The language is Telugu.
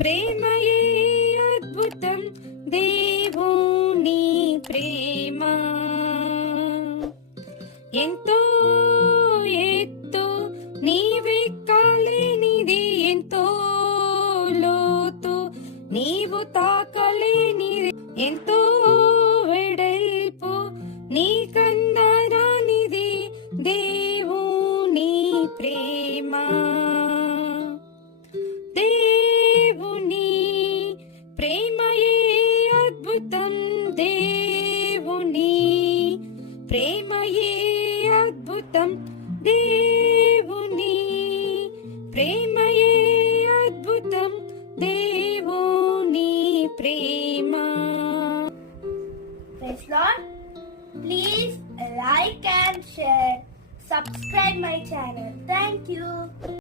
ప్రేమయే అద్భుతం దేవుని ప్రేమ ఎంతో ఎత్తు నీవెక్కలేనిది, ఎంతో లోతు నీవు తాకలేనిది, ఎంతో వెడల్పు నీకందరానిది దేవుని ప్రేమ. దేవుని ప్రేమయే అద్భుతం, దేవుని ప్రేమయే అద్భుతం, దేవుని ప్రేమయే అద్భుతం, దేవుని ప్రేమ. Praise Lord. Please like and share. Subscribe my channel. Thank you.